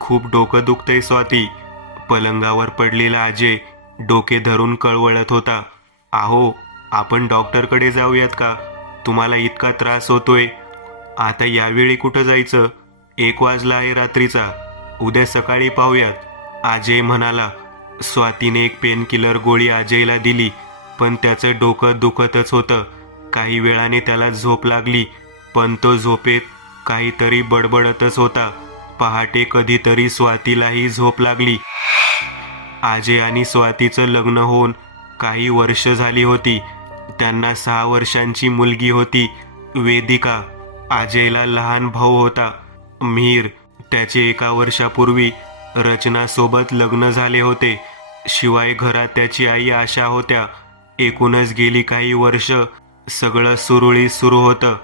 खूप डोकं दुखतंय स्वाती. पलंगावर पडलेला अजय डोके धरून कळवळत होता. आहो, आपण डॉक्टरकडे जाऊयात का? तुम्हाला इतका त्रास होतोय. आता यावेळी कुठं जायचं? 1 वाजला आहे रात्रीचा. उद्या सकाळी पाहूयात, अजय म्हणाला. स्वातीने एक पेन किलर गोळी अजयला दिली, पण त्याचं डोकं दुखतच होतं. काही वेळाने त्याला झोप लागली, पण तो झोपेत काहीतरी बडबडतच होता. पहाटे कधीतरी स्वातीलाही झोप लागली. अजय आणि स्वातीचं लग्न होऊन काही वर्ष झाली होती. त्यांना 6 वर्षांची मुलगी होती, वेदिका. अजयला लहान भाऊ होता, मिहीर. त्याचे 1 वर्षापूर्वी रचनासोबत लग्न झाले होते. शिवाय घरात त्याची आई आशा होत्या. एकूणच गेली काही वर्ष सगळं सुरळीत सुरू होतं.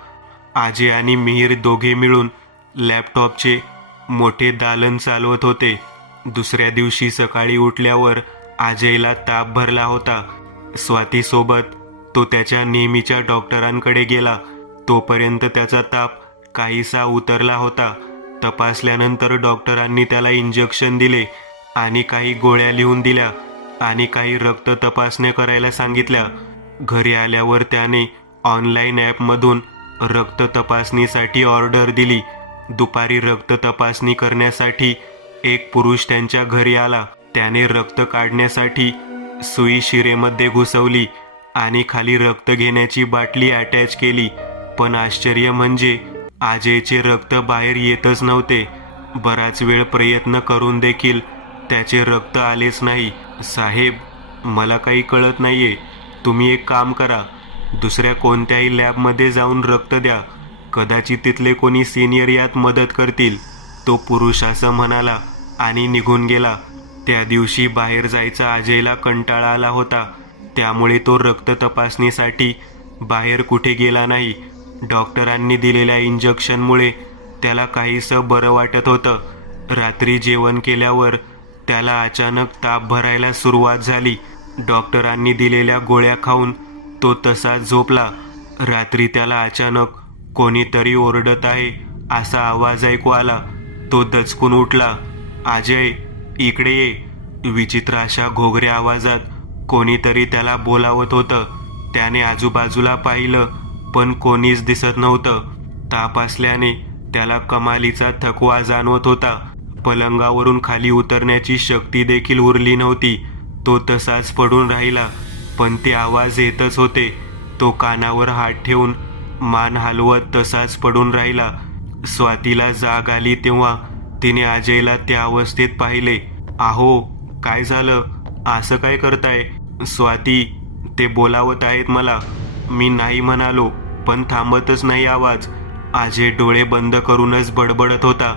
अजय आणि मिहीर दोघे मिळून लॅपटॉपचे मोठे दालन चालवत होते. दुसऱ्या दिवशी सकाळी उठल्यावर अजयला ताप भरला होता. स्वातीसोबत तो त्याच्या नेहमीच्या डॉक्टरांकडे गेला. तोपर्यंत त्याचा ताप काहीसा उतरला होता. तपासल्यानंतर डॉक्टरांनी त्याला इंजेक्शन दिले आणि काही गोळ्या लिहून दिल्या आणि काही रक्त तपासण्या करायला सांगितल्या. घरी आल्यावर त्याने ऑनलाईन ॲपमधून रक्त तपासणीसाठी ऑर्डर दिली. दुपारी रक्त तपासणी करण्यासाठी एक पुरुष त्यांच्या घरी आला. त्याने रक्त काढण्यासाठी सुई शिरेमध्ये घुसवली आणि खाली रक्त घेण्याची बाटली अटॅच केली. पण आश्चर्य म्हणजे अजयचे रक्त बाहेर येतच नव्हते. बराच वेळ प्रयत्न करून देखील त्याचे रक्त आलेच नाही. साहेब, मला काही कळत नाहीये. तुम्ही एक काम करा, दुसऱ्या कोणत्याही लॅबमध्ये जाऊन रक्त द्या. कदाचित तिथले कोणी सिनियर यात मदत करतील, तो पुरुष असं म्हणाला आणि निघून गेला. त्या दिवशी बाहेर जायचा अजयला कंटाळा आला होता. त्यामुळे तो रक्त तपासणीसाठी बाहेर कुठे गेला नाही. डॉक्टरांनी दिलेल्या इंजेक्शनमुळे त्याला काहीसं बरं वाटत होतं. रात्री जेवण केल्यावर त्याला अचानक ताप भरायला सुरुवात झाली. डॉक्टरांनी दिलेल्या गोळ्या खाऊन तो तसाच झोपला. रात्री त्याला अचानक कोणीतरी ओरडत आहे असा आवाज ऐकू आला. तो दचकून उठला. अजय, इकडे ये. विचित्र अशा घोगऱ्या आवाजात कोणीतरी त्याला बोलावत होतं. त्याने आजूबाजूला पाहिलं, पण कोणीच दिसत नव्हतं. ताप असल्याने त्याला कमालीचा थकवा जाणवत होता. पलंगावरून खाली उतरण्याची शक्ती देखील उरली नव्हती. तो तसाच पडून राहिला, पण ते आवाज येतच होते. तो कानावर हात ठेवून मान हलवत तसाच पडून राहिला. स्वातीला जाग आली तेव्हा तिने अजयला त्या अवस्थेत पाहिले. आहो, काय झालं? असं काय करताय? स्वाती, ते बोलावत आहेत मला. मी नाही म्हणालो, पण थांबतच नाही आवाज. अजय डोळे बंद करूनच बडबडत होता.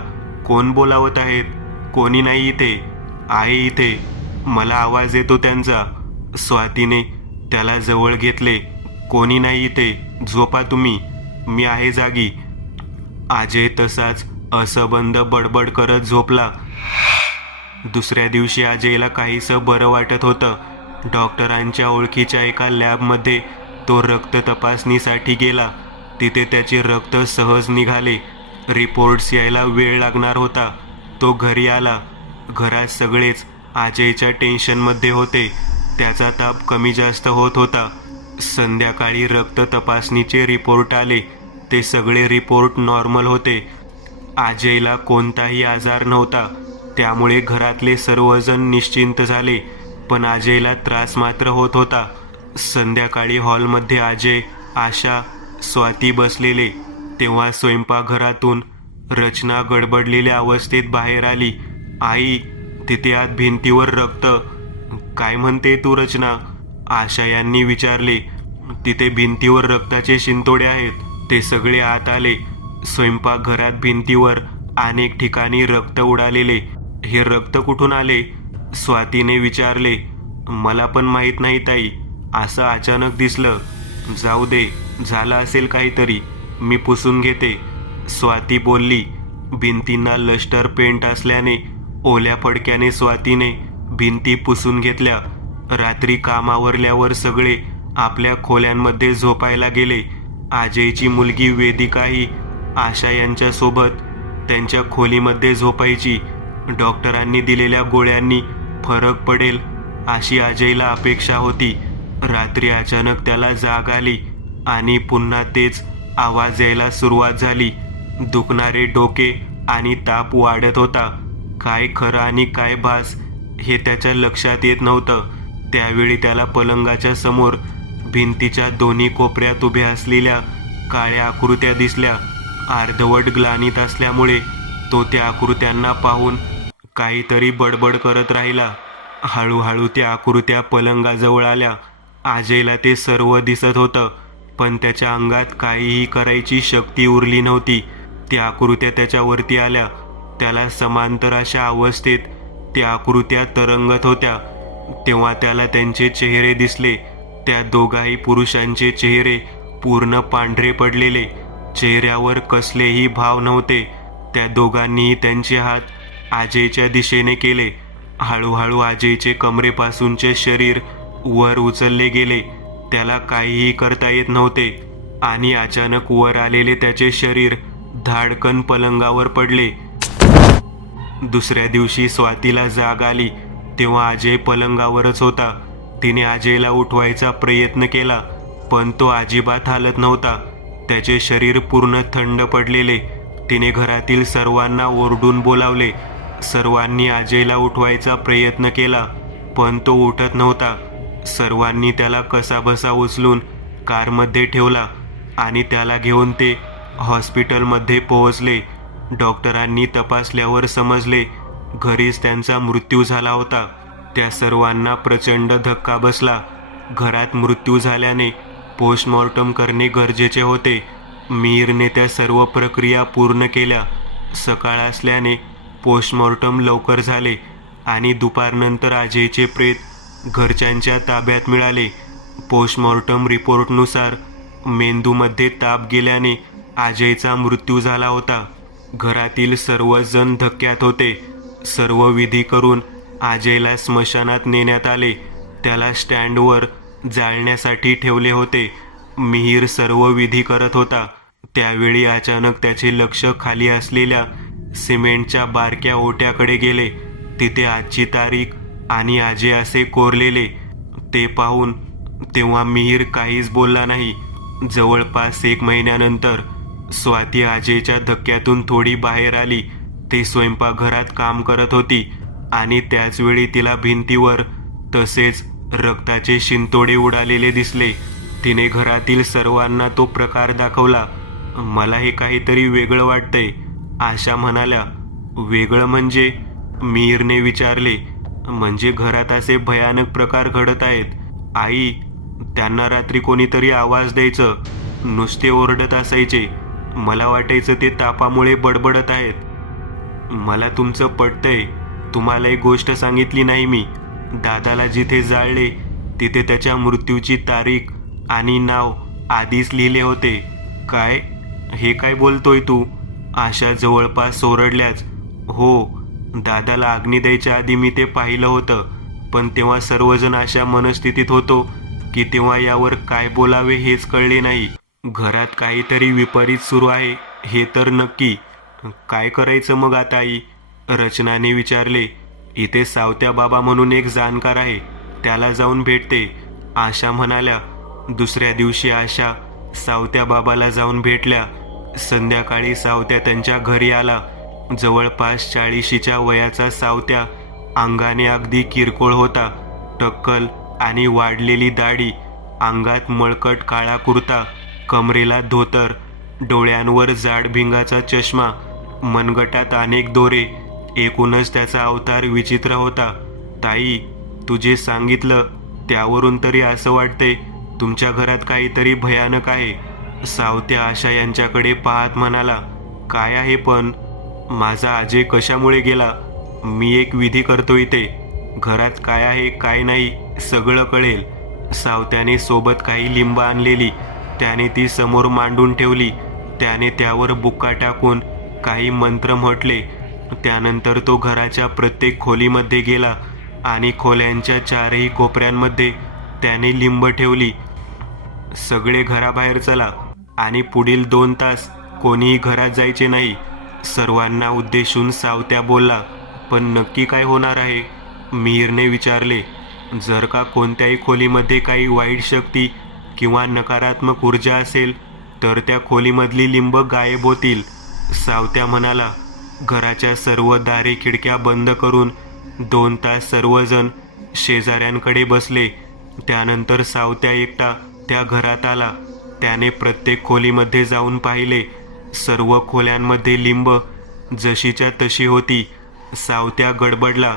कोण बोलावत आहेत? कोणी नाही इथे. आहे इथे, मला आवाज येतो त्यांचा. स्वातीने त्याला जवळ घेतले. कोणी नाही इथे, झोपा तुम्ही, मी आहे जागी. अजय तसाच असंबंध बडबड करत झोपला. दुसऱ्या दिवशी अजयला काहीसं बरं वाटत होतं. डॉक्टरांच्या ओळखीच्या एका लॅबमध्ये तो रक्त तपासणीसाठी गेला. तिथे त्याचे रक्त सहज निघाले. रिपोर्ट्स यायला वेळ लागणार होता. तो घरी आला. घरात सगळेच अजयच्या टेन्शनमध्ये होते. त्याचा ताप कमी जास्त होत होता. संध्याकाळी रक्त तपासणीचे रिपोर्ट आले. ते सगळे रिपोर्ट नॉर्मल होते. अजयला कोणताही आजार नव्हता. त्यामुळे घरातले सर्वजण निश्चिंत झाले. पण अजयला त्रास मात्र होत होता. संध्याकाळी हॉलमध्ये अजय, आशा, स्वाती बसलेले. तेव्हा स्वयंपाकघरातून रचना गडबडलेल्या अवस्थेत बाहेर आली. आई, तिथे आत भिंतीवर रक्त. काय म्हणते तू रचना? आशा यांनी विचारले. तिथे भिंतीवर रक्ताचे शिंतोडे आहेत. ते सगळे आत आले. स्वयंपाकघरात भिंतीवर अनेक ठिकाणी रक्त उडालेले. हे रक्त कुठून आले? स्वातीने विचारले. मला पण माहीत नाही ताई, असं अचानक दिसलं. जाऊ दे, झालं असेल काहीतरी, मी पुसून घेते, स्वाती बोलली. भिंतींना लस्टर पेंट असल्याने ओल्या फडक्याने स्वातीने भिंती पुसून घेतल्या. रात्री काम आवरल्यावर सगळे आपल्या खोल्यांमध्ये झोपायला गेले. अजयची मुलगी वेदिकाही आशा यांच्यासोबत त्यांच्या खोलीमध्ये झोपायची. डॉक्टरांनी दिलेल्या गोळ्यांनी फरक पडेल अशी अजयला अपेक्षा होती. रात्री अचानक त्याला जाग आली आणि पुन्हा तेच आवाज यायला सुरुवात झाली. दुखणारे डोके आणि ताप वाढत होता. काय खरं आणि काय भास हे त्याच्या लक्षात येत नव्हतं. त्यावेळी त्याला पलंगाच्या समोर भिंतीच्या दोन्ही कोपऱ्यात उभ्या असलेल्या काळ्या आकृत्या दिसल्या. अर्धवट ग्लानीत असल्यामुळे तो त्या आकृत्यांना पाहून काहीतरी बडबड करत राहिला. हळूहळू त्या आकृत्या पलंगाजवळ आल्या. अजयला ते सर्व दिसत होतं, पण त्याच्या अंगात काहीही करायची शक्ती उरली नव्हती. त्या आकृत्या त्याच्यावरती आल्या. त्याला समांतर अशा अवस्थेत त्या आकृत्या तरंगत होत्या. तेव्हा त्याला त्यांचे चेहरे दिसले. त्या दोघाही पुरुषांचे चेहरे पूर्ण पांढरे पडलेले. चेहऱ्यावर कसलेही भाव नव्हते. त्या दोघांनीही त्यांचे हात अजयच्या दिशेने केले. हळूहळू अजयचे कमरेपासूनचे शरीर वर उचलले गेले. त्याला काहीही करता येत नव्हते आणि अचानक वर आलेले त्याचे शरीर धाडकन पलंगावर पडले. दुसऱ्या दिवशी स्वातीला जाग आली तेव्हा अजय पलंगावरच होता. तिने अजयला उठवायचा प्रयत्न केला, पण तो अजिबात हालत नव्हता. त्याचे शरीर पूर्ण थंड पडलेले. तिने घरातील सर्वांना ओरडून बोलावले. सर्वांनी अजयला उठवायचा प्रयत्न केला, पण तो उठत नव्हता. सर्वांनी त्याला कसाबसा उचलून कारमध्ये ठेवला आणि त्याला घेऊन ते हॉस्पिटलमध्ये पोहोचले. डॉक्टरांनी तपासल्यावर समजले घरीच त्यांचा मृत्यू झाला होता. त्या सर्वांना प्रचंड धक्का बसला. घरात मृत्यू झाल्याने पोस्टमॉर्टम करणे गरजेचे होते. मिहिरने त्या सर्व प्रक्रिया पूर्ण केल्या. सकाळ असल्याने पोस्टमॉर्टम लवकर झाले आणि दुपारनंतर अजयचे प्रेत घरच्यांच्या ताब्यात मिळाले. पोस्टमॉर्टम रिपोर्टनुसार मेंदूमध्ये ताप गेल्याने अजयचा मृत्यू झाला होता. घरातील सर्वजण धक्क्यात होते. सर्व विधी करून अजयला स्मशानात नेण्यात आले. त्याला स्टँडवर जाळण्यासाठी ठेवले होते. मिहिर सर्व विधी करत होता. त्यावेळी अचानक त्याचे लक्ष खाली असलेल्या सिमेंटच्या बारक्या ओट्याकडे गेले. तिथे आजची तारीख आणि अजय असे कोरलेले. ते पाहून तेव्हा मिहिर काहीच बोलला नाही. जवळपास 1 महिन्यानंतर स्वाती अजयच्या धक्क्यातून थोडी बाहेर आली. ती स्वयंपाकघरात काम करत होती आणि त्याचवेळी तिला भिंतीवर तसेच रक्ताचे शिंतोडे उडालेले दिसले. तिने घरातील सर्वांना तो प्रकार दाखवला. मला हे काहीतरी वेगळं वाटतंय, आशा म्हणाल्या. वेगळं म्हणजे? मिहिरने विचारले. म्हणजे घरात असे भयानक प्रकार घडत आहेत आई. त्यांना रात्री कोणीतरी आवाज द्यायचं, नुसते ओरडत असायचे. मला वाटायचं ते तापामुळे बडबडत आहेत. मला तुमचं पटतंय. तुम्हाला एक गोष्ट सांगितली नाही मी. दादाला जिथे जाळले तिथे त्याच्या मृत्यूची तारीख आणि नाव आधीच लिहिले होते. काय? हे काय बोलतोय तू? आशा जवळपास ओरडल्याच. हो, दादाला अग्नी द्यायच्या आधी मी ते पाहिलं होतं, पण तेव्हा सर्वजण अशा मनस्थितीत होतो की तेव्हा यावर काय बोलावे हेच कळले नाही. घरात काहीतरी विपरीत सुरू आहे हे तर नक्की. काय करायचं मग आता आई? रचनाने विचारले. इथे सावत्या बाबा म्हणून एक जाणकार आहे, त्याला जाऊन भेटते, आशा म्हणाल्या. दुसऱ्या दिवशी आशा सावत्या बाबाला जाऊन भेटल्या. संध्याकाळी सावत्या त्यांच्या घरी आला. जवळपास 40च्या वयाचा सावत्या अंगाने अगदी किरकोळ होता. टक्कल आणि वाढलेली दाढी, अंगात मळकट काळा कुर्ता, कमरेला धोतर, डोळ्यांवर जाड भिंगाचा चष्मा, मनगटात अनेक दोरे. एकूणच त्याचा अवतार विचित्र होता. ताई, तू जे सांगितलं त्यावरून तरी असं वाटतंय तुमच्या घरात काहीतरी भयानक आहे. सावत्या आशा यांच्याकडे पाहत म्हणाला. काय आहे पण? माझा अजय कशामुळे गेला? मी एक विधी करतोय ते. घरात काय आहे काय नाही सगळं कळेल. सावत्याने सोबत काही लिंब आणलेली. त्याने ती समोर मांडून ठेवली. त्याने त्यावर बुक्का टाकून काही मंत्र म्हटले. त्यानंतर तो घराच्या प्रत्येक खोलीमध्ये गेला आणि खोल्यांच्या 4ही कोपऱ्यांमध्ये त्याने लिंब ठेवली. सगळे घराबाहेर चला आणि पुढील 2 तास कोणीही घरात जायचे नाही. सर्वांना उद्देशून सावत्या बोलला. पण नक्की काय होणार आहे? मिहीरने विचारले. जर का कोणत्याही खोलीमध्ये काही वाईट शक्ती किंवा नकारात्मक ऊर्जा असेल तर त्या खोलीमधली लिंब गायब होतील, सावत्या म्हणाला. घराच्या सर्व दारे खिडक्या बंद करून 2 तास सर्वजण शेजाऱ्यांकडे बसले. त्यानंतर सावत्या एकटा त्या घरात आला. त्याने प्रत्येक खोलीमध्ये जाऊन पाहिले. सर्व खोल्यांमध्ये लिंब जशीच्या तशी होती. सावत्या गडबडला.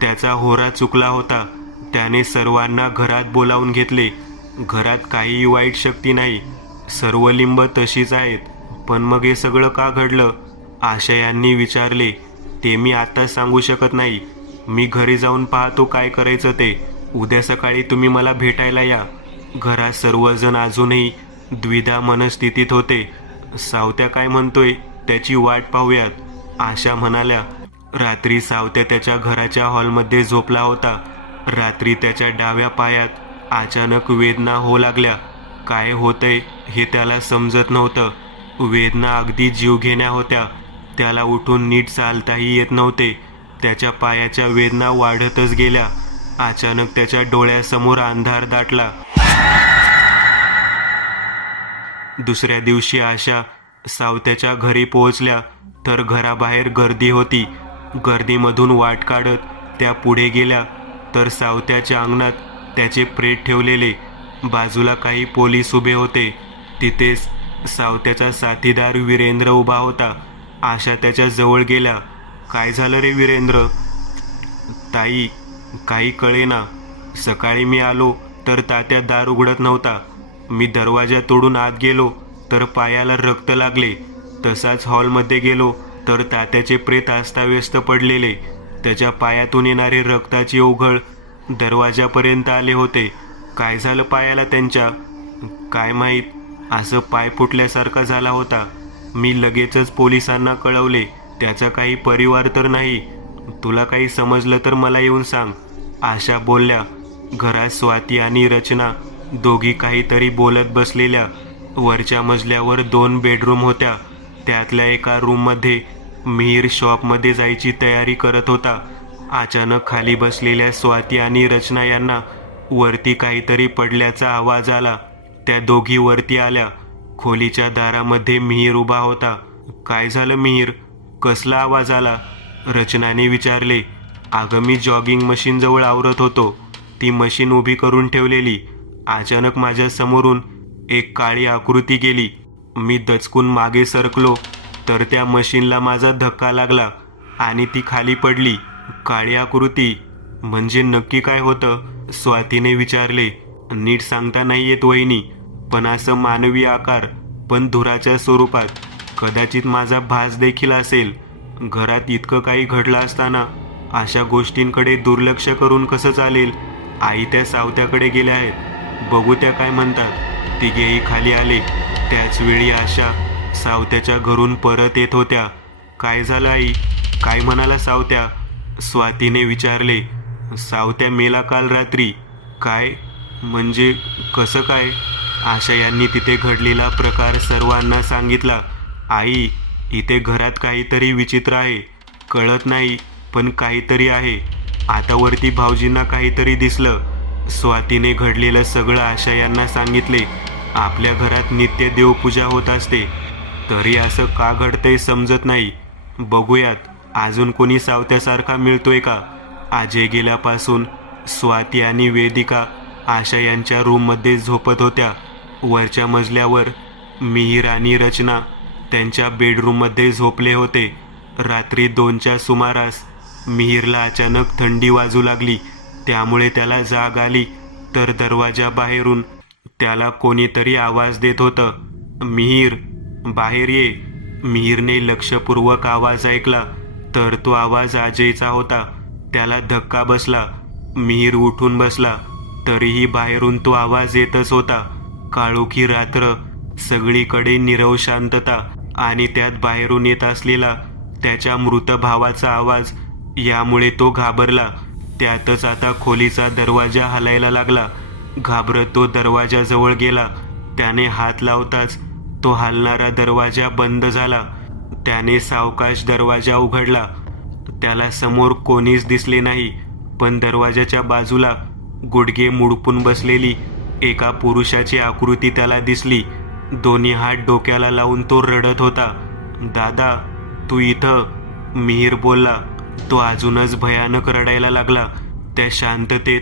त्याचा होरा चुकला होता. त्याने सर्वांना घरात बोलावून घेतले. घरात काहीही वाईट शक्ती नाही, सर्व लिंब तशीच आहेत. पण मग हे सगळं का घडलं? आशयांनी विचारले. ते मी आता सांगू शकत नाही. मी घरी जाऊन पाहतो काय करायचं ते. उद्या सकाळी तुम्ही मला भेटायला या. घरात सर्वजण अजूनही द्विधा मनस्थितीत होते. सावत्या काय म्हणतोय त्याची वाट पाहूयात, आशा म्हणाल्या. रात्री सावत्या त्याच्या घराच्या हॉलमध्ये झोपला होता. रात्री त्याच्या डाव्या पायात अचानक वेदना होऊ लागल्या. काय होतंय हे त्याला समजत नव्हतं. वेदना अगदी जीवघेण्या होत्या. त्याला उठून नीट चालताही येत नव्हते. त्याच्या पायाच्या वेदना वाढतच गेल्या. अचानक त्याच्या डोळ्यासमोर अंधार दाटला. दुसऱ्या दिवशी आशा सावत्याच्या घरी पोहोचल्या तर घराबाहेर गर्दी होती. गर्दीमधून वाट काढत त्या पुढे गेल्या तर सावत्याच्या अंगणात त्याचे प्रेत ठेवलेले. बाजूला काही पोलीस उभे होते. तिथेच सावत्याचा साथीदार वीरेंद्र उभा होता. आशा त्याच्या जवळ गेल्या. काय झालं रे वीरेंद्र? ताई, काही कळेना. सकाळी मी आलो तर तात्या दार उघडत नव्हता. मी दरवाजा तोडून आत गेलो तर पायाला रक्त लागले. तसाच हॉलमध्ये गेलो तर तात्याचे प्रेत अस्ताव्यस्त पडलेले. त्याच्या पायातून येणारे रक्ताची ओघळ दरवाजापर्यंत आले होते. काय झालं पायाला त्यांच्या? काय माहीत, असं पाय फुटल्यासारखा झाला होता. मी लगेचच पोलिसांना कळवले. त्याचा काही परिवार तर नाही. तुला काही समजलं तर मला येऊन सांग, आशा बोलल्या. घरात स्वाती आणि रचना दोघी काहीतरी बोलत बसलेल्या. वरच्या मजल्यावर 2 बेडरूम होत्या. त्यातल्या एका रूममध्ये मिहीर शॉपमध्ये जायची तयारी करत होता. अचानक खाली बसलेल्या स्वाती आणि रचना यांना वरती काहीतरी पडल्याचा आवाज आला. त्या दोघी वरती आल्या. खोलीच्या दारामध्ये मिहीर उभा होता. काय झालं मिहीर? कसला आवाज आला? रचनाने विचारले. अगं, मी जॉगिंग मशीनजवळ आवरत होतो. ती मशीन उभी करून ठेवलेली. अचानक माझ्या समोरून एक काळी आकृती गेली. मी दचकून मागे सरकलो तर त्या मशीनला माझा धक्का लागला आणि ती खाली पडली. काळी आकृती म्हणजे नक्की काय होतं? स्वातीने विचारले. नीट सांगता नाही येत वहिनी, पण असं मानवी आकार पण धुराच्या स्वरूपात. कदाचित माझा भास देखील असेल. घरात इतकं काही घडलं असताना अशा गोष्टींकडे दुर्लक्ष करून कसं चालेल? आई त्या सावत्याकडे गेल्या आहेत, बघू त्या काय म्हणतात. तिघेही खाली आले. त्याच वेळी आशा सावत्याच्या घरून परत येत होत्या. काय झालं आई? काय म्हणाला सावत्या? स्वातीने विचारले. सावत्या मेला काल रात्री. काय म्हणजे कसं काय? आशा यांनी तिथे घडलेला प्रकार सर्वांना सांगितला. आई, इथे घरात काहीतरी विचित्र आहे. कळत नाही पण काहीतरी आहे. आता वरती भाऊजींना काहीतरी दिसलं. स्वातीने घडलेलं सगळं आशा यांना सांगितले. आपल्या घरात नित्य देवपूजा होत असते, तरी असं का घडतंय समजत नाही. बघूयात अजून कोणी सावत्यासारखा मिळतोय का. अजय गेल्यापासून स्वाती आणि वेदिका आशा यांच्या रूममध्ये झोपत होत्या. वरच्या मजल्यावर मिहीर आणि रचना त्यांच्या बेडरूममध्ये झोपले होते. रात्री 2च्या सुमारास मिहीरला अचानक थंडी वाजू लागली. त्यामुळे त्याला जाग आली तर दरवाजा बाहेरून त्याला कोणीतरी आवाज देत होतं. मिहीर, बाहेर ये. मिहीरने लक्षपूर्वक आवाज ऐकला तर तो आवाज अजयचा होता. त्याला धक्का बसला. मिहीर उठून बसला, तरीही बाहेरून तो आवाज येतच होता. काळोखी रात्र, सगळीकडे नीरव शांतता आणि त्यात बाहेरून येत असलेला त्याच्या मृत भावाचा आवाज. यामुळे तो घाबरला. त्यातच आता खोलीचा दरवाजा हलायला लागला. घाबरत तो दरवाजाजवळ गेला. त्याने हात लावताच तो हलणारा दरवाजा बंद झाला. त्याने सावकाश दरवाजा उघडला. त्याला समोर कोणीच दिसले नाही, पण दरवाजाच्या बाजूला गुडघे मुडपून बसलेली एका पुरुषाची आकृती त्याला दिसली. दोन्ही हात डोक्याला लावून तो रडत होता. दादा, तू इथं? मिहीर बोलला. तो अजूनच भयानक रडायला लागला. त्या शांततेत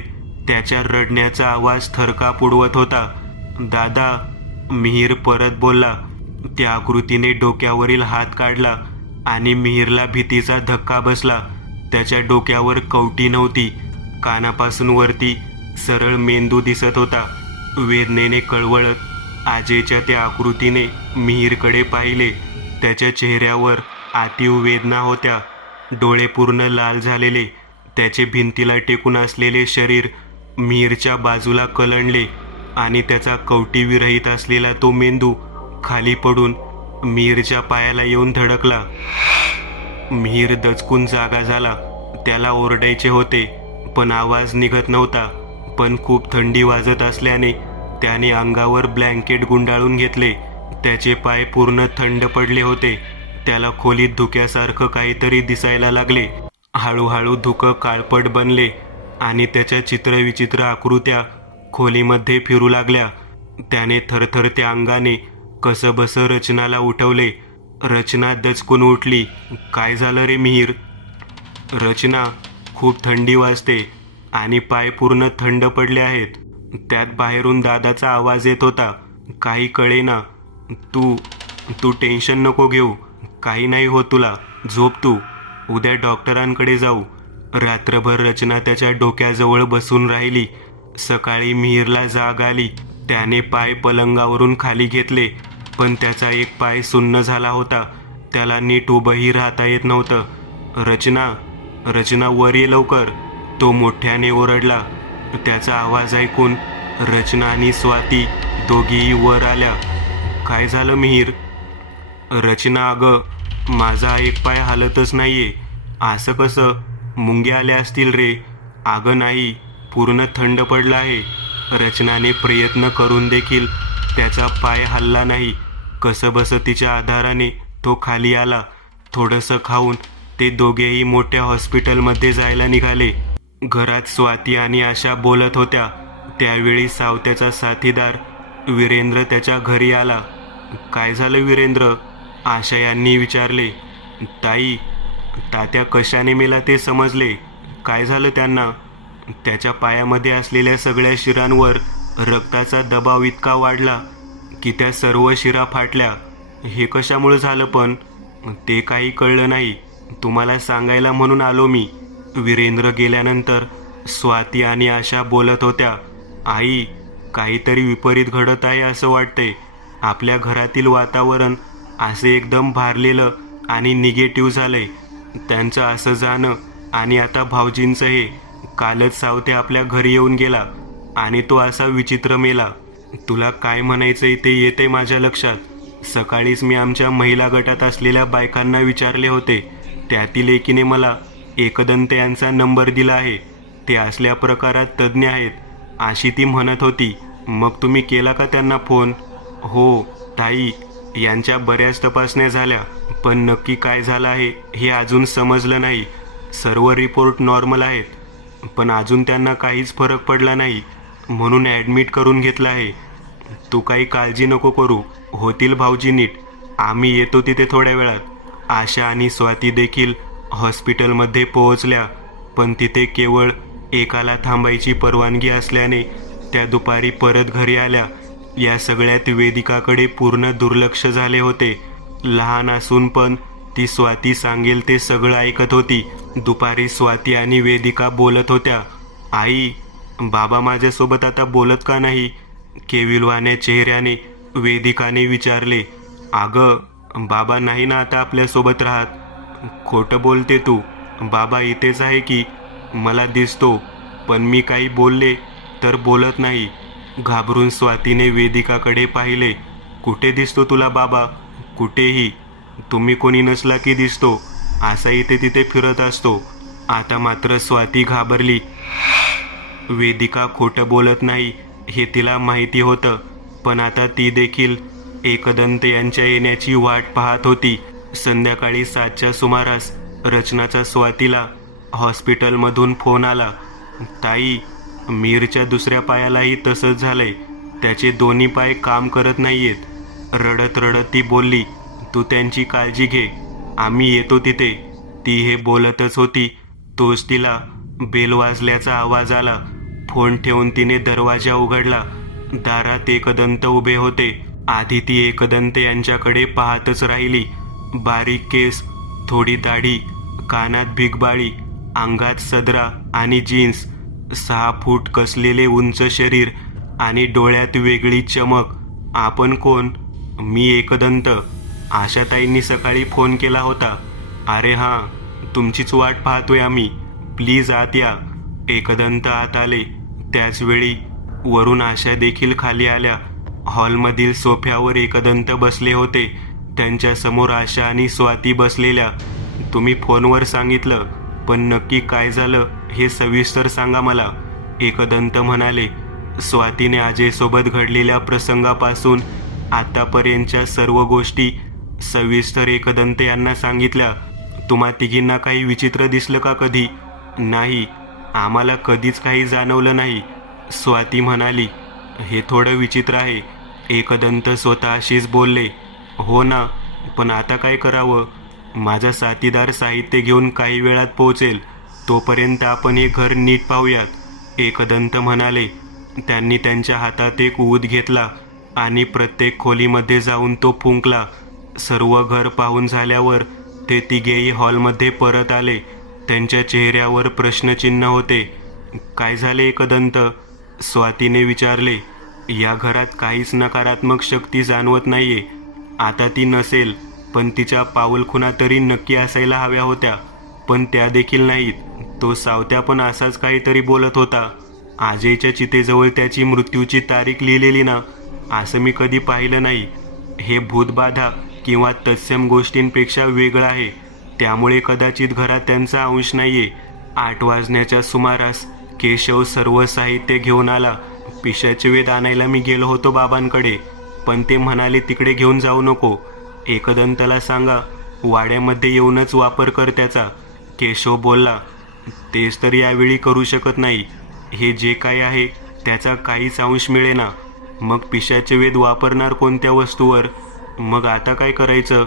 त्याच्या रडण्याचा आवाज थरकाप उडवत होता. दादा, मिहीर परत बोलला. त्या आकृतीने डोक्यावरील हात काढला आणि मिहीरला भीतीचा धक्का बसला. त्याच्या डोक्यावर कवटी नव्हती. कानापासून वरती सरळ मेंदू दिसत होता. वेदनेने कळवळत आजेच्या त्या आकृतीने मिहीरकडे पाहिले. त्याच्या चेहऱ्यावर आतीव वेदना होत्या. डोळे पूर्ण लाल झालेले. त्याचे भिंतीला टेकून असलेले शरीर मिहीरच्या बाजूला कलंडले आणि त्याचा कवटी विरहित असलेला तो मेंदू खाली पडून मिहीरच्या पायाला येऊन धडकला. मिहीर दचकून जागा झाला. त्याला ओरडायचे होते, पण आवाज निघत नव्हता. पण खूप थंडी वाजत असल्याने त्याने अंगावर ब्लँकेट गुंडाळून घेतले. त्याचे पाय पूर्ण थंड पडले होते. त्याला खोलीत धुक्यासारखं काहीतरी दिसायला लागले. हळूहळू धुकं काळपट बनले आणि त्याच्या चित्रविचित्र आकृत्या खोलीमध्ये फिरू लागल्या. त्याने थरथरत्या अंगाने कसंबसं रचनाला उठवले. रचना दचकून उठली. काय झालं रे मिहीर? रचना, खूप थंडी वाजते आणि पाय पूर्ण थंड पडले आहेत. त्यात बाहेरून दादाचा आवाज येत होता. काही कळेना. तू टेन्शन नको घेऊ. काही नाही होत तुला. झोप तू. उद्या डॉक्टरांकडे जाऊ. रात्रभर रचना त्याच्या डोक्याजवळ बसून राहिली. सकाळी मिहीरला जाग आली. त्याने पाय पलंगावरून खाली घेतले, पण त्याचा एक पाय सुन्न झाला होता. त्याला नीट उभंही राहता येत नव्हतं. रचना, वर ये लवकर, तो मोठ्याने ओरडला. त्याचा आवाज ऐकून रचना आणि स्वाती दोघीही वर आल्या. काय झालं मिहीर? रचना, अगं, माझा एक पाय हालतच नाहीये. असं कसं? मुंग्या आल्या असतील रे. अगं नाही, पूर्ण थंड पडला आहे. रचनाने प्रयत्न करून देखील त्याचा पाय हलला नाही. कसंबसं तिच्या आधाराने तो खाली आला. थोडंसं खाऊन ते दोघेही मोठ्या हॉस्पिटलमध्ये जायला निघाले. घरात स्वाती आणि आशा बोलत होत्या. त्यावेळी सावत्याचा साथीदार वीरेंद्र त्याच्या घरी आला. काय झालं वीरेंद्र? आशा यांनी विचारले. ताई, तात्या कशाने मेला ते समजले. काय झालं त्यांना? त्याच्या पायामध्ये असलेल्या सगळ्या शिरांवर रक्ताचा दबाव इतका वाढला की त्या सर्व शिरा फाटल्या. हे कशामुळे झालं पण? ते काही कळलं नाही. तुम्हाला सांगायला म्हणून आलो मी. वीरेंद्र गेल्यानंतर स्वाती आणि आशा बोलत होत्या. आई, काहीतरी विपरीत घडत आहे असं वाटतंय. आपल्या घरातील वातावरण असे एकदम भारलेलं आणि निगेटिव्ह झालंय. त्यांचं असं जाणं आणि आता भाऊजींचं हे. कालच सावते आपल्या घरी येऊन गेला आणि तो असा विचित्र मेला. तुला काय म्हणायचंय ते येते माझ्या लक्षात. सकाळीच मी आमच्या महिला गटात असलेल्या बायकांना विचारले होते. त्यातील एकीने मला एकदंत यांचा नंबर दिला आहे. ते असल्या प्रकारात तज्ज्ञ आहेत अशी ती म्हणत होती. मग तुम्ही केला का त्यांना फोन? हो ताई, यांच्या बऱ्याच तपासण्या झाल्या, पण नक्की काय झालं आहे हे अजून समजलं नाही. सर्व रिपोर्ट नॉर्मल आहेत, पण अजून त्यांना काहीच फरक पडला नाही, म्हणून ॲडमिट करून घेतलं आहे. तू काही काळजी नको करू. होतील भाऊजी नीट. आम्ही येतो तिथे थोड्या वेळात. आशा आणि स्वाती देखील हॉस्पिटलमध्ये पोहोचल्या, पण तिथे केवळ एकाला थांबायची परवानगी असल्याने त्या दुपारी परत घरी आल्या. या सगळ्यात वेदिकाकडे पूर्ण दुर्लक्ष झाले होते. लहान असून पण ती स्वाती सांगेल ते सगळं ऐकत होती. दुपारी स्वाती आणि वेदिका बोलत होत्या. आई, बाबा माझ्यासोबत आता बोलत का नाही? केविलवाण्या चेहऱ्याने वेदिकाने विचारले. अगं, बाबा नाही ना आता आपल्यासोबत राहत. खोटं बोलते तू. बाबा इथेच आहे की. मला दिसतो, पण मी काही बोलले तर बोलत नाही. घाबरून स्वातीने वेदिकाकडे पाहिले. कुठे दिसतो तुला बाबा? कुठेही. तुम्ही कोणी नसला की दिसतो. असा इथे तिथे फिरत असतो. आता मात्र स्वाती घाबरली. वेदिका खोटं बोलत नाही हे तिला माहिती होतं, पण आता ती देखील एकदंत यांच्या येण्याची वाट पाहत होती. संध्याकाळी 7च्या सुमारास रचनाचा स्वातीला हॉस्पिटलमधून फोन आला. ताई, मीरच्या दुसऱ्या पायालाही तसंच झालंय. त्याचे दोन्ही पाय काम करत नाहीयेत. रडत रडत ती बोलली, तू त्यांची काळजी घे, आम्ही येतो तिथे. ती हे बोलतच होती तोच तिला बेल वाजल्याचा आवाज आला. फोन ठेवून तिने दरवाजा उघडला. दारात एकदंत उभे होते. आधी ती एकदंत यांच्याकडे पाहतच राहिली. बारीक केस, थोडी दाढी, कानात भिगबाळी, अंगात सदरा आणि जीन्स, 6 फूट कसलेले उंच शरीर आणि डोळ्यात वेगळी चमक. आपण कोण? मी एकदंत. आशाताईंनी सकाळी फोन केला होता. अरे हां, तुमचीच वाट पाहतोय आम्ही, प्लीज आत या. एकदंत आत आले. त्याचवेळी वरून आशा देखील खाली आल्या. हॉलमधील सोफ्यावर एकदंत बसले होते. त्यांच्यासमोर आशा आणि स्वाती बसलेल्या. तुम्ही फोनवर सांगितलं, पण नक्की काय झालं हे सविस्तर सांगा मला, एकदंत म्हणाले. स्वातीने अजयसोबत घडलेल्या प्रसंगापासून आतापर्यंतच्या सर्व गोष्टी सविस्तर एकदंत यांना सांगितल्या. तुम्हा तिघींना काही विचित्र दिसलं का कधी? नाही, आम्हाला कधीच काही जाणवलं नाही, स्वाती म्हणाली. हे थोडं विचित्र आहे, एकदंत स्वतःशीच बोलले. हो ना, पण आता काय करावं? माझा साथीदार साहित्य घेऊन काही वेळात पोहोचेल, तोपर्यंत आपण हे घर नीट पाहूयात, एकदंत म्हणाले. त्यांनी त्यांच्या हातात एक ऊद घेतला आणि प्रत्येक खोलीमध्ये जाऊन तो फुंकला. सर्व घर पाहून झाल्यावर ते तिघेही हॉलमध्ये परत आले. त्यांच्या चेहऱ्यावर प्रश्नचिन्ह होते. काय झाले एकदंत? स्वातीने विचारले. या घरात काहीच नकारात्मक शक्ती जाणवत नाहीये. आता ती नसेल, पण तिच्या पाऊलखुणा तरी नक्की असायला हव्या होत्या, पण त्या देखील नाहीत. तो सावत्या पण असाच काहीतरी बोलत होता. अजयच्या चितेजवळ त्याची मृत्यूची तारीख लिहिलेली ना, असं मी कधी पाहिलं नाही. हे भूतबाधा किंवा तत्सम गोष्टींपेक्षा वेगळं आहे, त्यामुळे कदाचित घरात त्यांचा अंश नाहीये. 8 वाजण्याच्या सुमारास केशव सर्व साहित्य घेऊन आला. पिशाचे वेद आणायला मी गेलो होतो बाबांकडे, पण ते म्हणाले तिकडे घेऊन जाऊ नको, एकदंतला सांगा वाड्यामध्ये येऊनच वापर कर त्याचा, केशव बोलला. तेच तर यावेळी करू शकत नाही. हे जे काही आहे त्याचा काहीच अंश मिळेना. मग पिशाचे वेद वापरणार कोणत्या वस्तूवर? मग आता काय करायचं?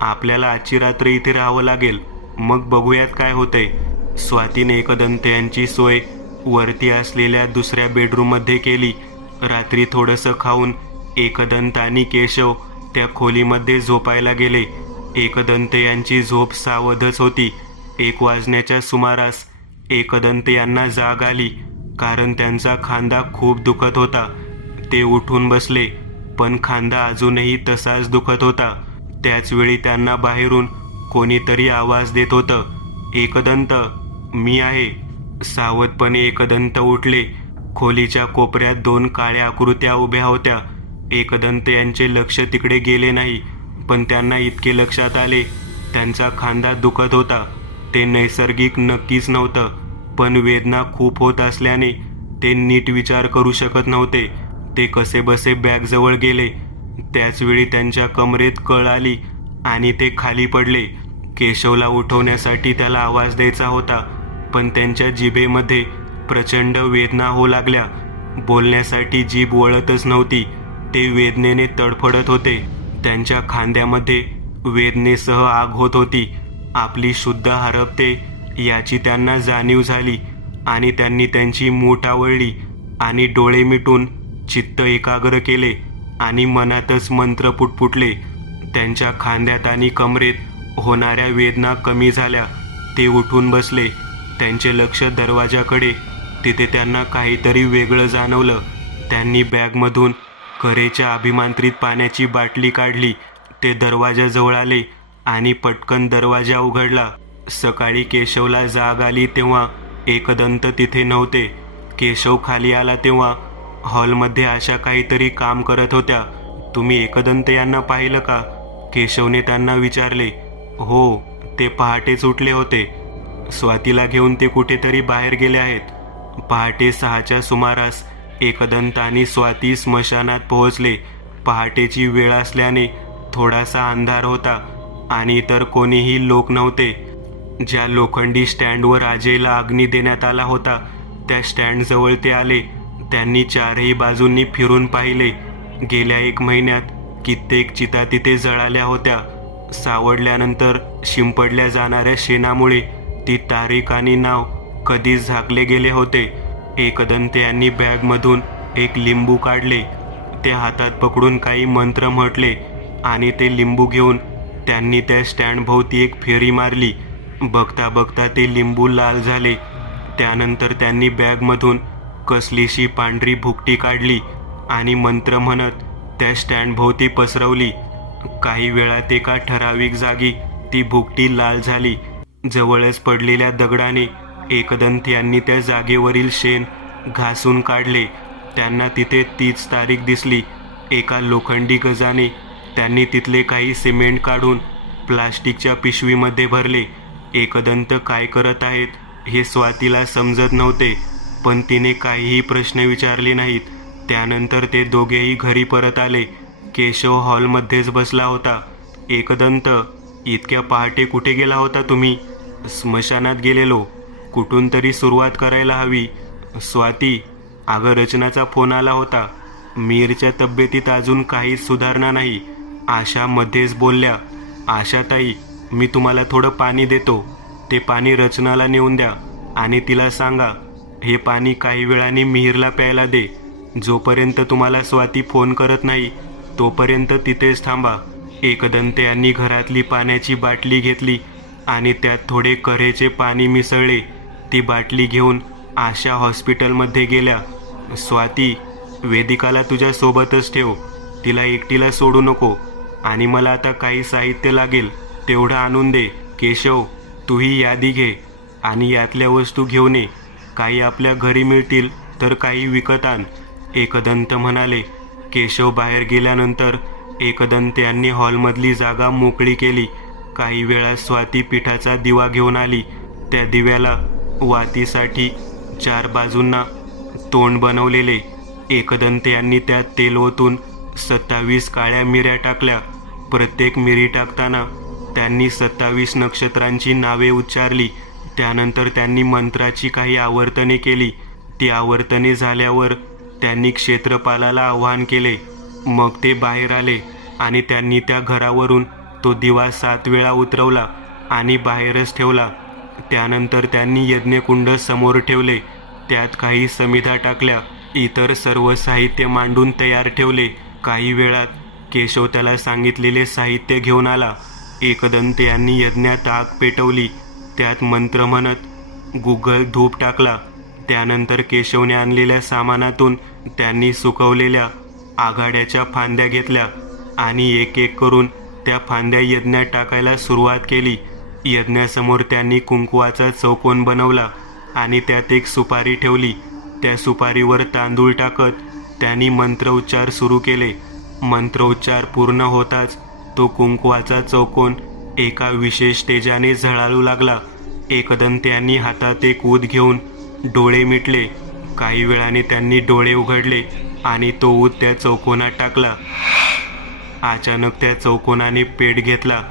आपल्याला आजची रात्र इथे राहावं लागेल, मग बघूयात काय होतंय. स्वातीने एकदंत यांची सोय वरती असलेल्या दुसऱ्या बेडरूममध्ये केली. रात्री थोडंसं खाऊन एकदंत आणि केशव त्या खोलीमध्ये झोपायला गेले. एकदंत यांची झोप सावधच होती. 1 वाजण्याच्या सुमारास एकदंत यांना जाग आली, कारण त्यांचा खांदा खूप दुखत होता. ते उठून बसले, पण खांदा अजूनही तसाच दुखत होता. त्याचवेळी त्यांना बाहेरून कोणीतरी आवाज देत होतं. एकदंत, मी आहे. सावधपणे एकदंत उठले. खोलीच्या कोपऱ्यात 2 काळ्या आकृत्या उभ्या होत्या. एकदंत यांचे लक्ष तिकडे गेले नाही, पण त्यांना इतके लक्षात आले, त्यांचा खांदा दुखत होता. ते नैसर्गिक नक्कीच नव्हतं, पण वेदना खूप होत असल्याने ते नीट विचार करू शकत नव्हते. ते कसेबसे बॅगजवळ गेले. त्याचवेळी त्यांच्या कमरेत कळ आली आणि ते खाली पडले. केशवला उठवण्यासाठी त्याला आवाज द्यायचा होता, पण त्यांच्या जिभेमध्ये प्रचंड वेदना होऊ लागल्या. बोलण्यासाठी जीभ वळतच नव्हती. ते वेदनेने तडफडत होते. त्यांच्या खांद्यामध्ये वेदनेसह आग होत होती. आपली शुद्ध हरपते याची त्यांना जाणीव झाली आणि त्यांनी त्यांची मूठ आवळली आणि डोळे मिटून चित्त एकाग्र केले आणि मनातच मंत्र पुटपुटले. त्यांच्या खांद्यात आणि कमरेत होणाऱ्या वेदना कमी झाल्या. ते उठून बसले. त्यांचे लक्ष दरवाजाकडे. तिथे त्यांना काहीतरी वेगळं जाणवलं. त्यांनी बॅगमधून करेच्या अभिमांत्रित पाण्याची बाटली काढली. ते दरवाजाजवळ आले आणि पटकन दरवाजा उघडला. सकाळी केशवला जाग आली तेव्हा एकदंत तिथे नव्हते. केशव खाली आला तेव्हा हॉलमध्ये आशा काहीतरी काम करत होत्या. तुम्ही एकदंत यांना पाहिलं का? केशवने त्यांना विचारले. हो, ते पहाटेच उठले होते. स्वातीला घेऊन ते कुठेतरी बाहेर गेले आहेत. पहाटे 6च्या सुमारास एकदंत आणि स्वाती स्मशानात पोहोचले. पहाटेची वेळ असल्याने थोडासा अंधार होता. आणि इतर कोणीही लोक नव्हते. ज्या लोखंडी स्टँडवर अजयला अग्नी देण्यात आला होता त्या स्टँडजवळ ते आले. त्यांनी चारही बाजूंनी फिरून पाहिले. गेल्या 1 महिन्यात कित्येक चिता तिथे जळाल्या होत्या. सावडल्यानंतर शिंपडल्या जाणाऱ्या शेणामुळे ती तारीख आणि नाव कधीच झाकले गेले होते. एकदंत यांनी बॅगमधून एक लिंबू काढले. ते हातात पकडून काही मंत्र म्हटले आणि ते लिंबू घेऊन त्यांनी त्या स्टँडभोवती एक फेरी मारली. बघता बघता ते लिंबू लाल झाले. त्यानंतर त्यांनी बॅगमधून कसलीशी पांढरी भुकटी काढली आणि मंत्र म्हणत त्या स्टँडभोवती पसरवली. काही वेळात एका ठराविक जागी ती भुकटी लाल झाली. जवळच पडलेल्या दगडाने एकदंत यांनी त्या जागेवरील शेण घासून काढले. त्यांना तिथे तीच तारीख दिसली. एका लोखंडी गजाने त्यांनी तिथले काही सिमेंट काढून प्लास्टिकच्या पिशवीमध्ये भरले. एकदंत काय करत आहेत हे स्वातीला समजत नव्हते, पण तिने काहीही प्रश्न विचारले नाहीत. त्यानंतर ते दोघेही घरी परत आले. केशव हॉलमध्येच बसला होता. एकदंत, इतक्या पहाटे कुठे गेला होता तुम्ही? स्मशानात गेलेलो. कुठून तरी सुरुवात करायला हवी. स्वाती, अगं रचनाचा फोन आला होता. मीरच्या तब्येतीत अजून काहीच सुधारणा नाही. आशा मध्येच बोलल्या. आशाताई, मी तुम्हाला थोडं पाणी देतो. ते पाणी रचनाला नेऊन द्या आणि तिला सांगा हे पाणी काही वेळाने मिहिरला प्यायला दे. जोपर्यंत तुम्हाला स्वाती फोन करत नाही तोपर्यंत तिथेच थांबा. एकदंत यांनी घरातली पाण्याची बाटली घेतली आणि त्यात थोडे कऱ्हेचे पाणी मिसळले. ती बाटली घेऊन आशा हॉस्पिटलमध्ये गेल्या. स्वाती, वेदिकाला तुझ्या सोबतच ठेव. तिला एकटीला सोडू नको. आणि मला आता काही साहित्य लागेल तेवढं आणून दे. केशव, तूही यादी घे आणि यातल्या वस्तू घेऊन ये. काही आपल्या घरी मिळतील तर काही विकत आण. एकदंत म्हणाले. केशव बाहेर गेल्यानंतर एकदंत यांनी हॉलमधली जागा मोकळी केली. काही वेळात स्वाती पिठाचा दिवा घेऊन आली. त्या दिव्याला वातीसाठी 4 बाजूंना तोंड बनवलेले. एकदंत यांनी त्यात तेल ओतून 27 काळ्या मिऱ्या टाकल्या. प्रत्येक मिरी टाकताना त्यांनी 27 नक्षत्रांची नावे उच्चारली. त्यानंतर त्यांनी मंत्राची काही आवर्तने केली. ती आवर्तने झाल्यावर त्यांनी क्षेत्रपालाला आवाहन केले. मग ते बाहेर आले आणि त्यांनी त्या घरावरून तो दिवा 7 वेळा उतरवला आणि बाहेरच ठेवला. त्यानंतर त्यांनी यज्ञकुंड समोर ठेवले. त्यात काही समिधा टाकल्या. इतर सर्व साहित्य मांडून तयार ठेवले. काही वेळात केशव त्याला सांगितलेले साहित्य घेऊन आला. एकदंत यांनी यज्ञात आग पेटवली. त्यात मंत्र म्हणत गुग्गल धूप टाकला. त्यानंतर केशवने आणलेल्या सामानातून त्यांनी सुकवलेल्या आघाड्याच्या फांद्या घेतल्या आणि एक एक करून त्या फांद्या यज्ञात टाकायला सुरुवात केली. यज्ञासमोर त्यांनी कुंकवाचा चौकोन बनवला आणि त्यात एक सुपारी ठेवली. त्या सुपारीवर तांदूळ टाकत त्यांनी मंत्रोच्चार सुरू केले. मंत्रोच्चार पूर्ण होताच तो कुंकवाचा चौकोन एका विशेष तेजाने झळाळू लागला. एकदंत यांनी हातात एक ऊद घेऊन डोळे मिटले. काही वेळाने त्यांनी डोळे उघडले आणि तो ऊद त्या चौकोनात टाकला. अचानक त्या चौकोनाने पेट घेतला.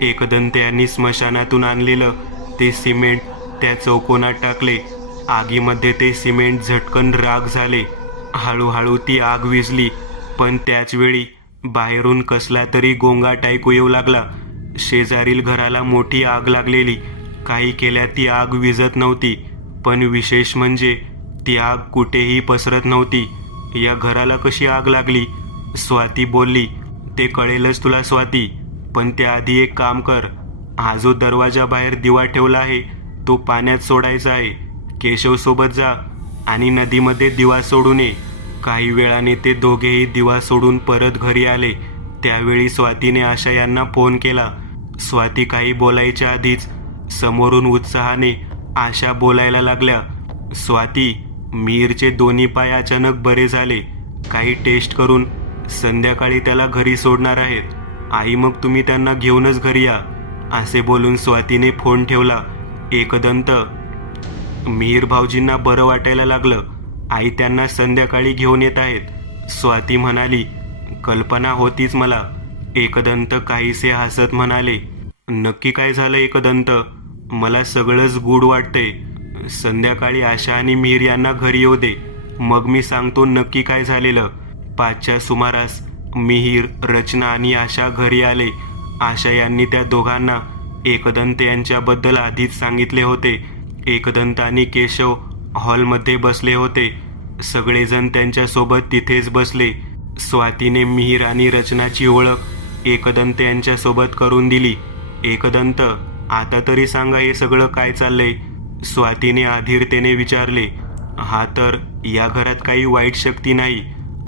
एकदंत यांनी स्मशानातून आणलेलं ते सिमेंट त्या चौकोनात टाकले. आगीमध्ये ते सिमेंट झटकन राख झाले. हळूहळू ती आग विझली, पण त्याच वेळी बाहेरून कसला तरी गोंगाट ऐकू येऊ लागला. शेजारील घराला मोठी आग लागलेली. काही केल्या ती आग विझत नव्हती, पण विशेष म्हणजे ती आग कुठेही पसरत नव्हती. या घराला कशी आग लागली? स्वाती बोलली. ते कळेलच तुला स्वाती, पण त्याआधी एक काम कर. हा जो दरवाजा बाहेर दिवा ठेवला आहे तो पाण्यात सोडायचा आहे. केशव सोबत जा आणि नदीमध्ये दिवा सोडून ये. काही वेळाने ते दोघेही दिवा सोडून परत घरी आले. त्यावेळी स्वातीने आशा यांना फोन केला. स्वाती काही बोलायच्या आधीच समोरून उत्साहाने आशा बोलायला लागल्या. स्वाती, मीरचे दोन्ही पाय अचानक बरे झाले. काही टेस्ट करून संध्याकाळी त्याला घरी सोडणार आहेत. आई, मग तुम्ही त्यांना घेऊनच घरी या. असे बोलून स्वातीने फोन ठेवला. एकदंत, मिहीर भाऊजींना बरं वाटायला लागलं. आई त्यांना संध्याकाळी घेऊन येत आहेत. स्वाती म्हणाली. कल्पना होतीच मला. एकदंत काहीसे हसत म्हणाले. नक्की काय झालं एकदंत? मला सगळंच गूढ वाटतंय. संध्याकाळी आशा आणि मिहीर यांना घरी येऊ दे, मग मी सांगतो नक्की काय झालेलं. 5च्या सुमारास मिहीर, रचना आणि आशा घरी आले. आशा यांनी त्या दोघांना एकदंत यांच्याबद्दल आधीच सांगितले होते. एकदंत आणि केशव हॉलमध्ये बसले होते. सगळेजण त्यांच्यासोबत तिथेच बसले. स्वातीने मिहीर आणि रचनाची ओळख एकदंत यांच्यासोबत करून दिली. एकदंत, आता तरी सांगा हे सगळं काय चाललंय? स्वातीने आधीरतेने विचारले. हा तर या घरात काही वाईट शक्ती नाही.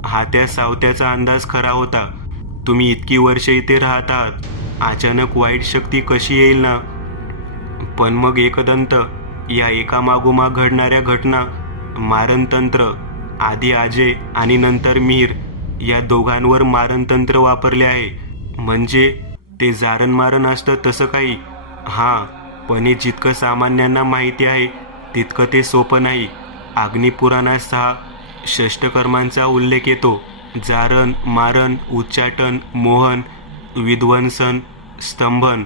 हा त्या सावत्याचा अंदाज खरा होता. तुम्ही इतकी वर्ष इथे राहत आहात, अचानक वाईट शक्ती कशी येईल ना? पण मग एकदंत, या एकामागोमाग घडणाऱ्या घटना, मारणतंत्र, आधी अजय आणि नंतर मिहीर या दोघांवर मारणतंत्र वापरले आहे. म्हणजे ते जारण मारण असतं तसं काही? हां, पण हे जितकं सामान्यांना माहिती आहे तितकं ते सोपं नाही. अग्निपुराणात 6 षष्टकर्मांचा उल्लेख येतो. जारण, मारण, उच्चाटन, मोहन, विध्वंसन, स्तंभन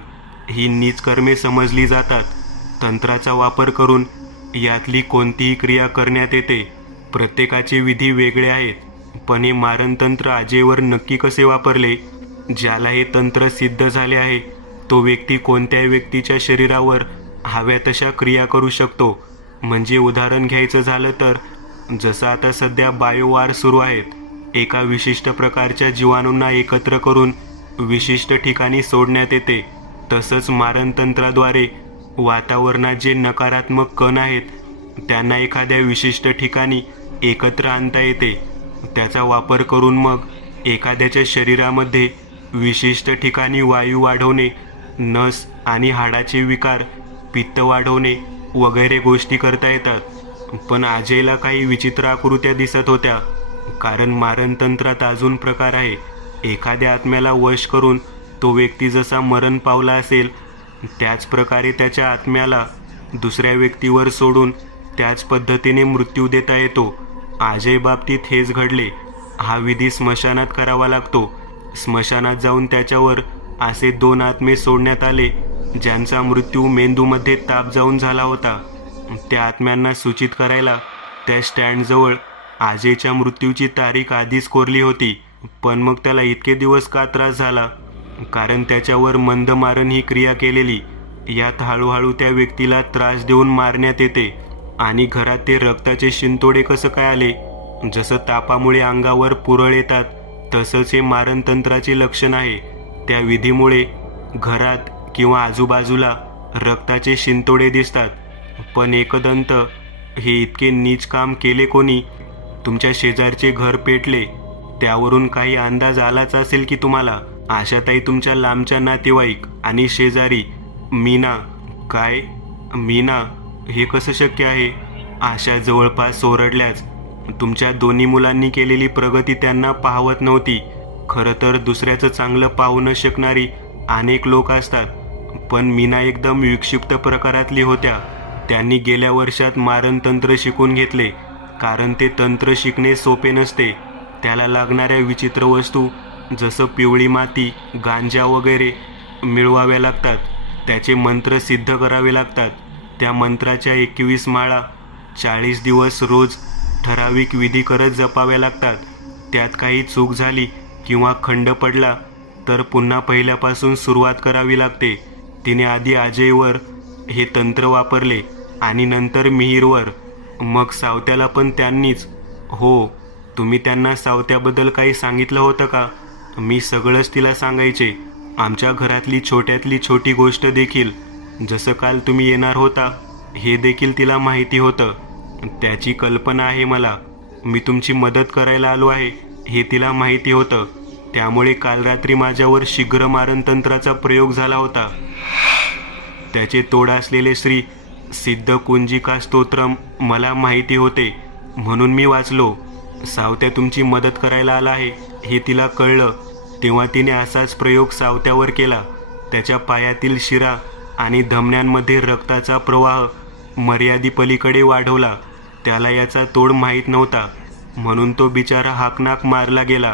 ही नीच कर्मे समजली जातात. तंत्राचा वापर करून यातली कोणतीही क्रिया करण्यात येते. प्रत्येकाचे विधी वेगळे आहेत. पण हे मारणतंत्र अजयवर नक्की कसे वापरले? ज्याला हे तंत्र सिद्ध झाले आहे तो व्यक्ती कोणत्याही व्यक्तीच्या शरीरावर हव्या तशा क्रिया करू शकतो. म्हणजे उदाहरण घ्यायचं झालं तर, जसं आता सध्या बायोवार सुरू आहेत, एका विशिष्ट प्रकारच्या जीवाणूंना एकत्र करून विशिष्ट ठिकाणी सोडण्यात येते, तसंच मारणतंत्राद्वारे वातावरणात जे नकारात्मक कण आहेत त्यांना एखाद्या विशिष्ट ठिकाणी एकत्र आणता येते. त्याचा वापर करून मग एखाद्याच्या शरीरामध्ये विशिष्ट ठिकाणी वायू वाढवणे, नस आणि हाडाचे विकार, पित्त वाढवणे वगैरे गोष्टी करता येतात. पण अजयला काही विचित्र आकृत्या दिसत होत्या. कारण मारणतंत्रात अजून प्रकार आहे. एखाद्या आत्म्याला वश करून तो व्यक्ती जसा मरण पावला असेल त्याच प्रकारे त्याच्या आत्म्याला दुसऱ्या व्यक्तीवर सोडून त्याच पद्धतीने मृत्यू देता येतो. अजय बाबतीत हेच घडले. हा विधी स्मशानात करावा लागतो. स्मशानात जाऊन त्याच्यावर असे 2 आत्मे सोडण्यात आले ज्यांचा मृत्यू मेंदूमध्ये ताप जाऊन झाला होता. त्या आत्म्यांना सूचित करायला त्या स्टँडजवळ अजयच्या मृत्यूची तारीख आधीच कोरली होती. पण मग त्याला इतके दिवस का त्रास झाला? कारण त्याच्यावर मंदमारण ही क्रिया केलेली. यात हळूहळू त्या व्यक्तीला त्रास देऊन मारण्यात येते. आणि घरात ते रक्ताचे शिंतोडे कसं काय आले? जसं तापामुळे अंगावर पुरळ येतात तसंच हे मारणतंत्राचे लक्षण आहे. त्या विधीमुळे घरात किंवा आजूबाजूला रक्ताचे शिंतोडे दिसतात. पण एकदंत, हे इतके नीच काम केले कोणी? तुमच्या शेजारचे घर पेटले, त्यावरून काही अंदाज आलाच असेल की तुम्हाला. आशाताई तुमच्या लांबच्या नातेवाईक आणि शेजारी. मीना. काय? मीना? हे कसं शक्य आहे? आशा जवळपास ओरडल्याच. तुमच्या दोन्ही मुलांनी केलेली प्रगती त्यांना पाहवत नव्हती. खरं तर दुसऱ्याचं चांगलं पाहू न शकणारी अनेक लोक असतात, पण मीना एकदम विक्षिप्त प्रकारातली होत्या. त्यांनी गेल्या वर्षात मारणतंत्र शिकून घेतले. कारण ते तंत्र शिकणे सोपे नसते. त्याला लागणाऱ्या विचित्र वस्तू जसं पिवळी माती, गांजा वगैरे मिळवाव्या लागतात. त्याचे मंत्र सिद्ध करावे लागतात. त्या मंत्राच्या 21 माळा 40 दिवस रोज ठराविक विधी करत जपाव्या लागतात. त्यात काही चूक झाली किंवा खंड पडला तर पुन्हा पहिल्यापासून सुरुवात करावी लागते. तिने आधी अजयवर हे तंत्र वापरले आणि नंतर मिहीरवर. मग सावत्याला पण त्यांनीच. हो, तुम्ही त्यांना सावत्याबद्दल काही सांगितलं होतं का? मी सगळंच तिला सांगायचे. आमच्या घरातली छोट्यातली छोटी गोष्ट देखील. जसं काल तुम्ही येणार होता हे देखील तिला माहिती होतं. त्याची कल्पना आहे मला. मी तुमची मदत करायला आलो आहे हे तिला माहिती होतं. त्यामुळे काल रात्री माझ्यावर शीघ्र मारणतंत्राचा प्रयोग झाला होता. त्याचे तोड असलेले श्री सिद्ध कुंजिका स्तोत्रम मला माहिती होते, म्हणून मी वाचलो. सावत्या तुमची मदत करायला आला आहे हे तिला कळलं तेव्हा तिने असाच प्रयोग सावत्यावर केला. त्याच्या पायातील शिरा आणि धमन्यांमध्ये रक्ताचा प्रवाह मर्यादेपलीकडे वाढवला. त्याला याचा तोड माहीत नव्हता, म्हणून तो बिचारा हाकनाक मारला गेला.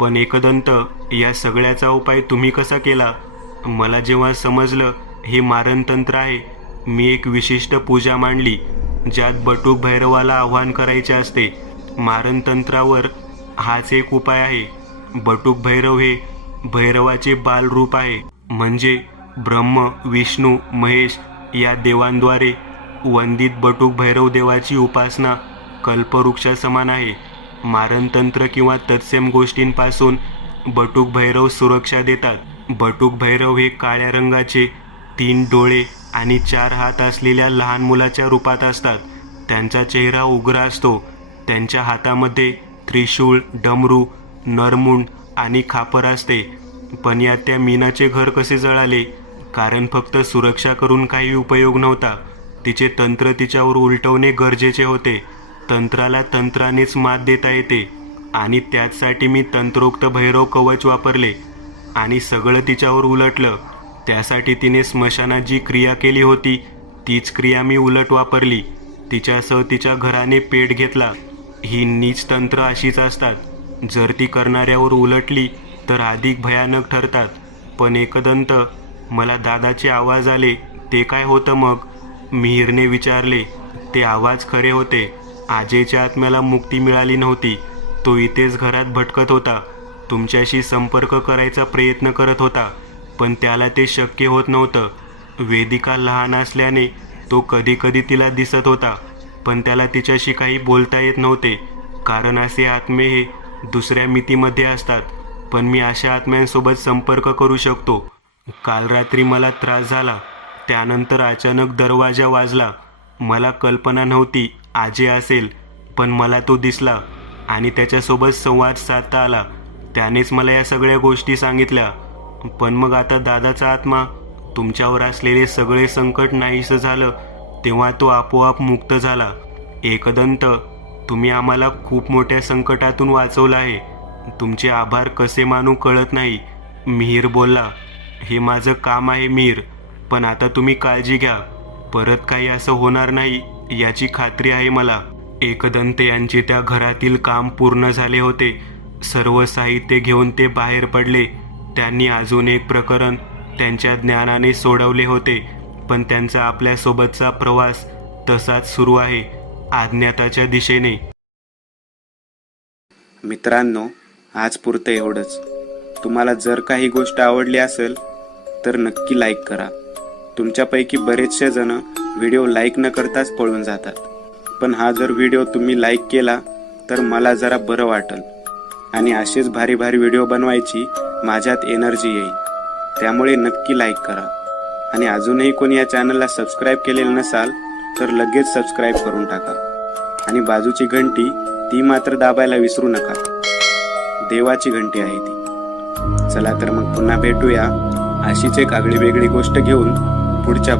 पण एकदंत, या सगळ्याचा उपाय तुम्ही कसा केला? मला जेव्हा समजलं हे मारणतंत्र आहे, मी एक विशिष्ट पूजा मांडली ज्यात बटूक भैरवाला आव्हान करायचे असते. मारणतंत्रावर हाच एक उपाय आहे. बटूक भैरव हे भैरवाचे बालरूप आहे, म्हणजे ब्रह्म, विष्णू, महेश या देवांद्वारे वंदित बटूक भैरव देवाची उपासना कल्पवृक्षा समान आहे. मारणतंत्र किंवा तत्सम गोष्टींपासून बटूक भैरव सुरक्षा देतात. बटूक भैरव हे काळ्या रंगाचे 3 डोळे आणि 4 हात असलेल्या लहान मुलाच्या रूपात असतात. त्यांचा चेहरा उग्र असतो. त्यांच्या हातामध्ये त्रिशूळ, डमरू, नरमुंड आणि खापर असते. पण यात त्या मीनाचे घर कसे जळाले? कारण फक्त सुरक्षा करून काही उपयोग नव्हता. तिचे तंत्र तिच्यावर उलटवणे गरजेचे होते. तंत्राला तंत्रानेच मात देता येते आणि त्याचसाठी मी तंत्रोक्त भैरव कवच वापरले आणि सगळं तिच्यावर उलटलं. त्यासाठी तिने स्मशानात जी क्रिया केली होती तीच क्रिया मी उलट वापरली. तिच्यासह तिच्या घराने पेट घेतला. ही नीच तंत्र अशीच असतात. जर ती करणाऱ्यावर उलटली तर अधिक भयानक ठरतात. पण एकदंत, मला दादाचे आवाज आले. ते काय होतं मग? मिहिरने विचारले. ते आवाज खरे होते. आजयच्या आत्म्याला मुक्ती मिळाली नव्हती. तो इथेच घरात भटकत होता. तुमच्याशी संपर्क करायचा प्रयत्न करत होता, पण त्याला ते शक्य होत नव्हतं. वेदिका लहान असल्याने तो कधी कधी तिला दिसत होता, पण त्याला तिच्याशी काही बोलता येत नव्हते. कारण असे आत्मे हे दुसऱ्या मितीमध्ये असतात. पण मी अशा आत्म्यांसोबत संपर्क करू शकतो. काल रात्री मला त्रास झाला. त्यानंतर अचानक दरवाजा वाजला. मला कल्पना नव्हती आजी असेल, पण मला तो दिसला आणि त्याच्यासोबत संवाद साधता आला. त्यानेच मला या सगळ्या गोष्टी सांगितल्या. पण मग आता दादाचा आत्मा, तुमच्यावर असलेले सगळे संकट नाहीसं झालं तेव्हा तो आपोआप मुक्त झाला. एकदंत, तुम्ही आम्हाला खूप मोठ्या संकटातून वाचवलं आहे. तुमचे आभार कसे मानू कळत नाही. मिहिर बोलला. हे माझं काम आहे मिहिर, पण आता तुम्ही काळजी घ्या. परत काही असं होणार नाही याची खात्री आहे मला. एकदंत यांचे त्या घरातील काम पूर्ण झाले होते. सर्व साहित्य घेऊन ते बाहेर पडले. त्यांनी अजून एक प्रकरण त्यांच्या ज्ञानाने सोडवले होते, पण त्यांचा आपल्यासोबतचा प्रवास तसाच सुरू आहे, अज्ञाताच्या दिशेने. मित्रांनो, आज पुरतं एवढंच. तुम्हाला जर काही गोष्ट आवडली असेल तर नक्की लाईक करा. तुमच्यापैकी बरेचसे जण व्हिडिओ लाईक न करताच पळून जातात, पण हा जर व्हिडिओ तुम्ही लाईक केला तर मला जरा बरं वाटेल आणि असेच भारी भारी व्हिडिओ बनवायची माझ्यात एनर्जी येईल. त्यामुळे नक्की लाईक करा. आणि अजूनही कोणी या चॅनलला सबस्क्राईब केलेलं नसाल तर लगेच सबस्क्राईब करून टाका. आणि बाजूची घंटी ती मात्र दाबायला विसरू नका. देवाची घंटी आहे ती. चला तर मग पुन्हा भेटूया अशीच एक आगळी वेगळी गोष्ट घेऊन पुढच्या